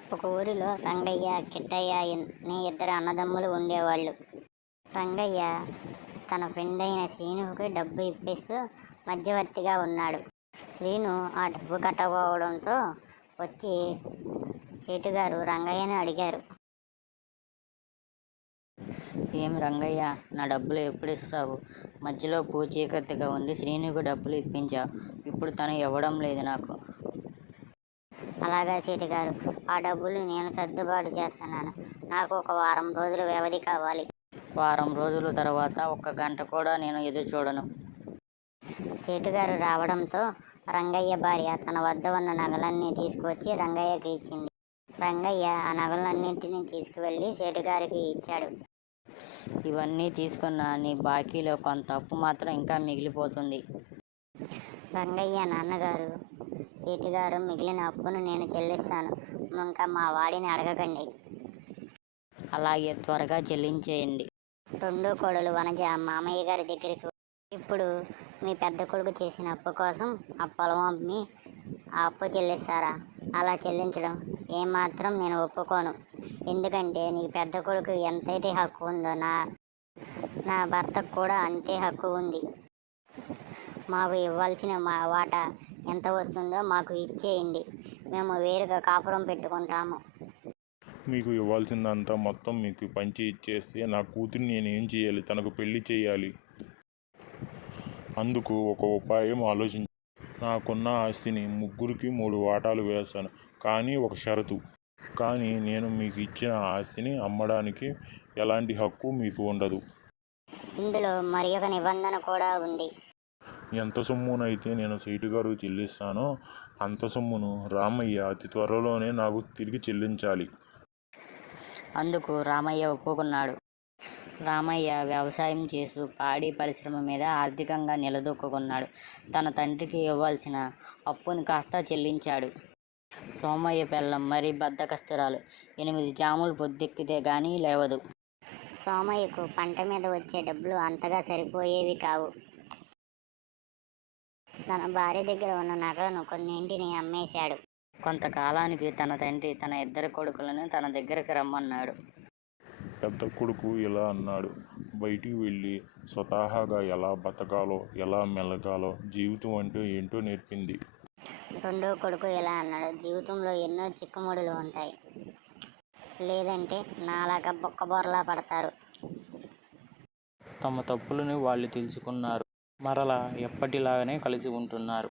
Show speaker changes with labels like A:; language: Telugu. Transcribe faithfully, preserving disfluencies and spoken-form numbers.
A: ఒక ఊరిలో రంగయ్య, కిట్టయ్య అనే ఇద్దరు అన్నదమ్ములు ఉండేవాళ్ళు. రంగయ్య తన ఫ్రెండ్ అయిన శ్రీనుకి డబ్బు ఇప్పిస్తూ మధ్యవర్తిగా ఉన్నాడు. శ్రీను ఆ డబ్బు కట్టకపోవడంతో వచ్చి సేటుగారు రంగయ్యను అడిగారు.
B: ఏం రంగయ్య, నా డబ్బులు ఎప్పుడు ఇస్తావు? మధ్యలో పూచీకత్తుగా ఉండి శ్రీనుకు డబ్బులు ఇప్పించావు, ఇప్పుడు తను ఇవ్వడం లేదు నాకు.
A: అలాగా సేటుగారు, ఆ డబ్బులు నేను సర్దుబాటు చేస్తున్నాను. నాకు ఒక వారం రోజుల వ్యవధి కావాలి.
B: వారం రోజుల తర్వాత ఒక్క గంట కూడా నేను ఎదురు చూడను.
A: సేటుగారు రావడంతో రంగయ్య భార్య తన వద్ద ఉన్న నగలన్నీ తీసుకువచ్చి రంగయ్యకి ఇచ్చింది. రంగయ్య ఆ నగలన్నింటినీ తీసుకువెళ్ళి సేటుగారికి ఇచ్చాడు.
B: ఇవన్నీ తీసుకున్న నీ బాకీలో కొంత అప్పు మాత్రం ఇంకా మిగిలిపోతుంది.
A: రంగయ్య నాన్నగారు, సేటుగారు మిగిలిన అప్పును నేను చెల్లిస్తాను, ఇంకా మా వాడిని అడగకండి.
B: అలాగే, త్వరగా చెల్లించేయండి.
A: రెండో కోడలు వనజ మామయ్య గారి దగ్గరికి, ఇప్పుడు మీ పెద్ద కొడుకు చేసిన అప్పు కోసం ఆ పొలం అమ్మి ఆ అప్పు చెల్లిస్తారా? అలా చెల్లించడం ఏమాత్రం నేను ఒప్పుకోను. ఎందుకంటే నీకు పెద్ద కొడుకు ఎంతైతే హక్కు ఉందో నా నా భర్తకు కూడా అంతే హక్కు ఉంది. మాకు ఇవ్వాల్సిన మా వాటా ఎంత వస్తుందో మాకు ఇచ్చేయండి, మేము వేరుగా కాపురం పెట్టుకుంటాము.
C: మీకు ఇవ్వాల్సిందంతా మొత్తం మీకు పంచి ఇచ్చేస్తే నా కూతురిని నేను ఏం చేయాలి? తనకు పెళ్లి చేయాలి. అందుకు ఒక ఉపాయం ఆలోచించి, నాకున్న ఆస్తిని ముగ్గురికి మూడు వాటాలు వేస్తాను, కానీ ఒక షరతు. కానీ నేను మీకు ఇచ్చిన ఆస్తిని అమ్మడానికి ఎలాంటి హక్కు మీకు ఉండదు.
A: ఇందులో మరి ఒక నిబంధన కూడా ఉంది.
C: ఎంత సొమ్మునైతే నేను సేటుగారు చెల్లిస్తానో అంత సొమ్మును రామయ్య అతి త్వరలోనే నాకు తిరిగి చెల్లించాలి.
B: అందుకు రామయ్య ఒప్పుకున్నాడు. రామయ్య వ్యవసాయం చేస్తూ పాడి పరిశ్రమ మీద ఆర్థికంగా నిలదొక్కున్నాడు. తన తండ్రికి ఇవ్వాల్సిన అప్పుని కాస్త చెల్లించాడు. సోమయ్య పెళ్ళం మరీ బద్ధకస్తురాలు. ఎనిమిది జాములు పొద్దెక్కితే గానీ లేవదు.
A: సోమయ్యకు పంట మీద వచ్చే డబ్బులు అంతగా సరిపోయేవి కావు. తన భార్య దగ్గర ఉన్న నగలను కొన్నింటిని అమ్మేశాడు.
B: కొంతకాలానికి తన తండ్రి తన ఇద్దరు కొడుకులను తన దగ్గరకు రమ్మన్నాడు.
C: పెద్ద కొడుకు ఇలా అన్నాడు, బయటికి వెళ్ళి స్వతహాగా ఎలా బతకాలో, ఎలా మెలగాలో, జీవితం అంటే ఏంటో నేర్పింది.
A: రెండో కొడుకు ఇలా అన్నాడు, జీవితంలో ఎన్నో చిక్కుముడులు ఉంటాయి, లేదంటే నాలాగా బొక్కబొరలా పడతారు.
D: తమ తప్పులను వాళ్ళు తెలుసుకున్నారు. మరలా ఎప్పటిలాగానే కలిసి ఉంటున్నారు.